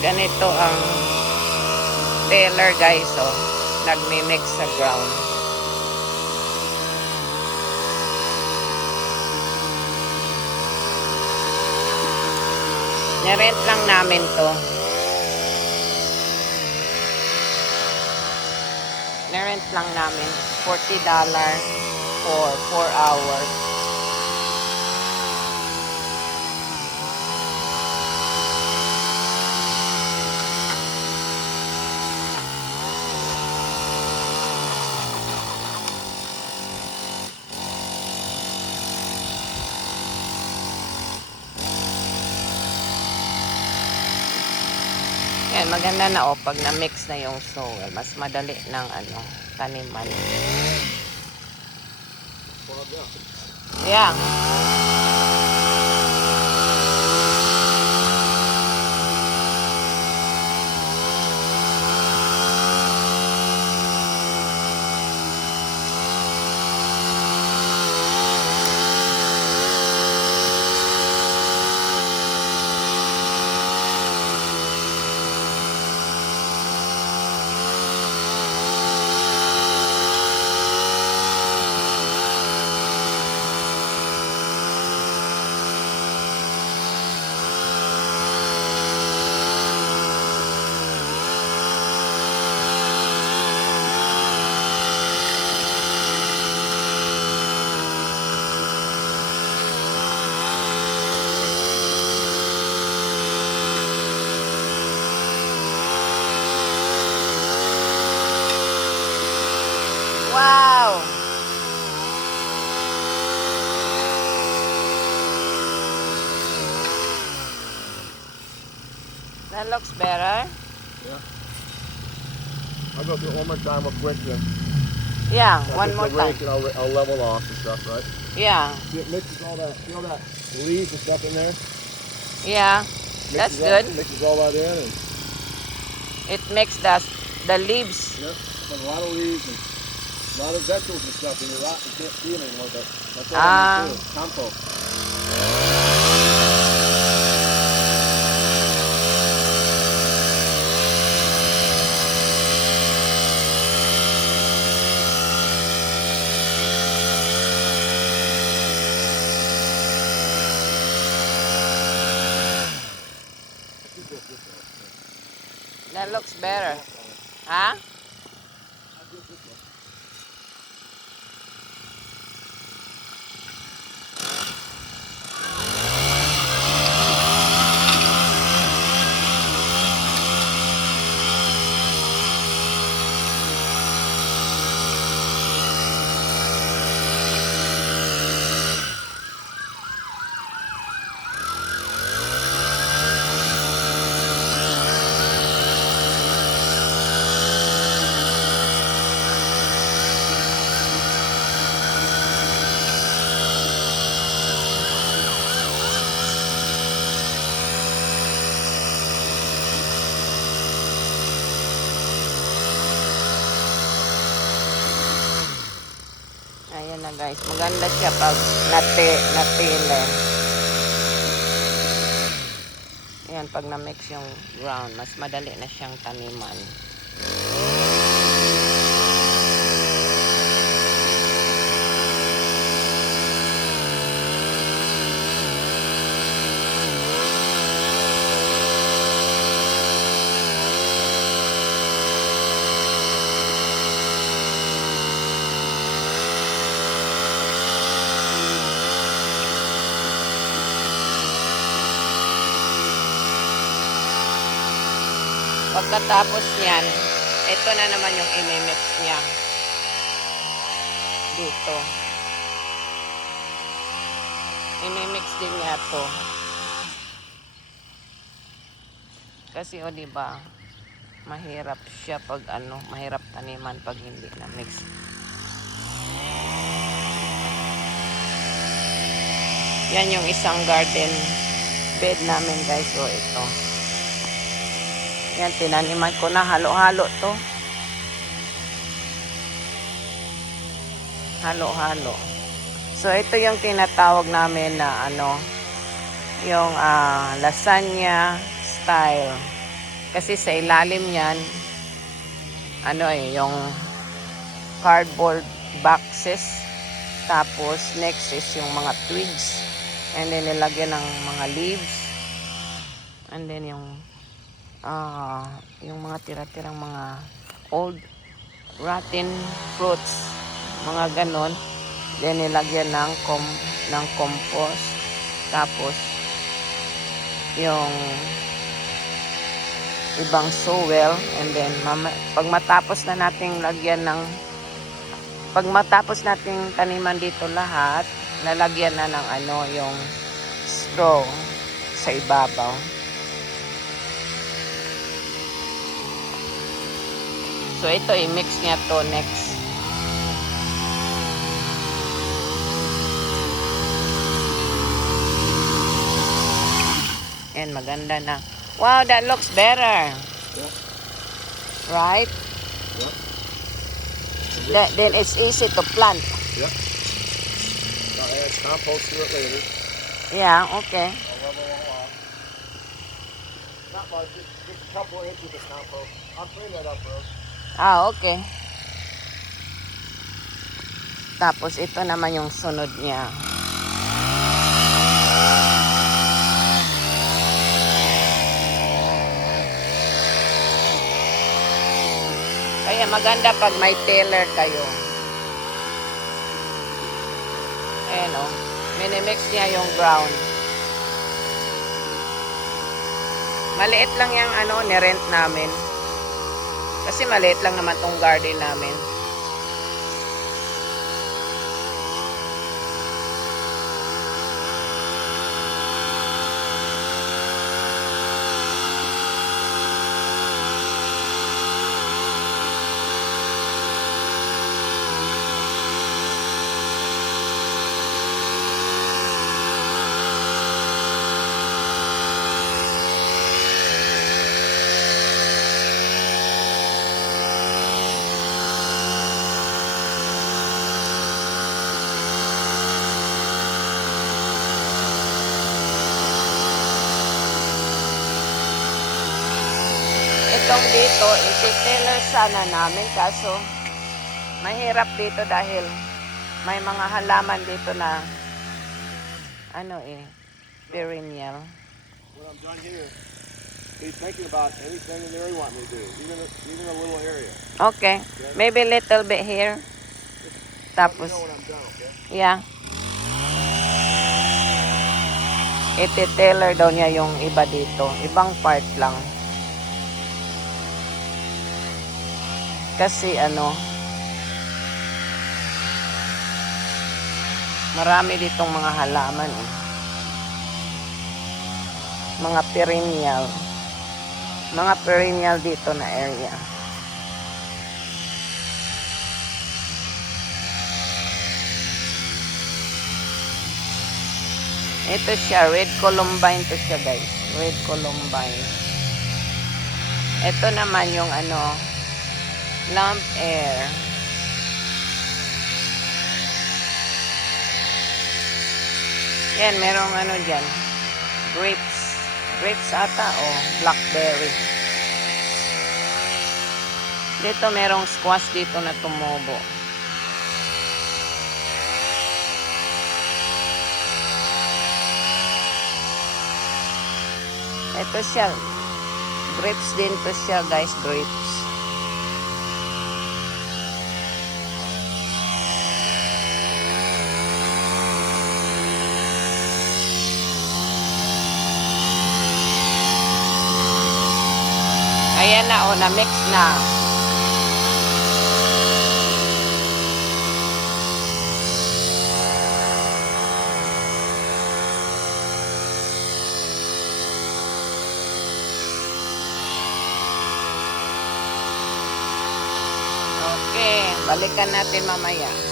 Ganito ang teller guys, oh. Nagmi-mix sa ground. Nirent lang namin to. Nirent lang namin. $40 for 4 hours. Yan, maganda na pag na-mix na yung soil. Mas madali ng taniman. Yeah. Wow! That looks better. Yeah. I'll go do it one more time real quick then. Yeah, I'll one get more the time. rake and I'll level off and stuff, right? Yeah, See, it mixes all that, see all that leaves and stuff in there? yeah. That's good. Mixes all that in and It makes the leaves. yep, a lot of leaves and a lot of vegetables and stuff in your rock. You can't see them anymore, but that's all I'm gonna do. Compost. That looks better. Huh? Ayan na guys. Maganda siya pag natile. Ayan, pag na-mix yung ground, mas madali na siyang taniman. Pagkatapos niyan, ito na naman yung imimix niya. Dito. Imimix din niya to. Kasi diba, mahirap siya pag mahirap taniman pag hindi na mix. Yan yung isang garden bed namin guys. So ito. Yan, tinaniman ko na. Halo-halo to. Halo-halo. So, ito yung tinatawag namin na yung lasagna style. Kasi sa ilalim niyan, ano yung cardboard boxes. Tapos, next is yung mga twigs. And then, nilagyan ng mga leaves. And then, yung mga tira-tirang mga old rotten fruits. Mga ganon. Then, nilagyan ng compost. Tapos, yung ibang soil. And then, pag matapos nating taniman dito lahat, lalagyan na ng yung straw sa ibabaw. So, ito, i-mix niya to next. And maganda na. Wow, that looks better. Yeah. Right? Yeah. Then it's easy to plant. Yep. I'll add compost to it later. Yeah, okay. I'll level all off. Not much, just a couple inches of compost. I'll clean that up, bro. Okay. Tapos ito naman yung sunod niya. Kaya maganda pag may tiller kayo. Ayan o. Minimix niya yung ground. Maliit lang yung nirent namin. Kasi maliit lang naman tong garden namin. Itong dito, ititiller sana namin kaso mahirap dito dahil may mga halaman dito na perennial. When I'm done here, he's thinking about anything in there he want me to do, even a little area. Okay. Maybe little bit here. Let me Tapos, know when I'm done, okay? yeah. Ititiller daw niya yung iba dito. Ibang part lang. Kasi marami ditong mga halaman mga perennial dito na area. Ito siya, red columbine to siya guys, red columbine. Ito naman yung lamp air. Yan, merong dyan. Grapes. Grapes ata o blackberry. Dito merong squash dito na tumubo. Ito siya. Grapes din to siya guys, grapes. Ayan na, na-mix na. Okay, balikan natin mamaya.